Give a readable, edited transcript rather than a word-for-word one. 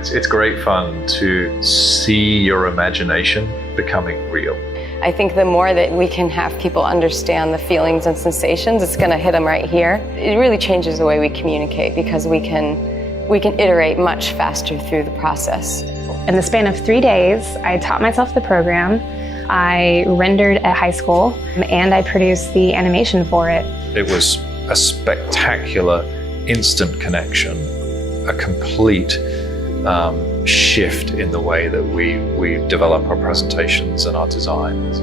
It's great fun to see your imagination becoming real. I think the more that we can have people understand the feelings and sensations, it's going to hit them right here. It really changes the way we communicate because we can iterate much faster through the process. In the span of 3 days, I taught myself the program, I rendered at high school, and I produced the animation for it. It was a spectacular instant connection, a complete shift in the way that we develop our presentations and our designs.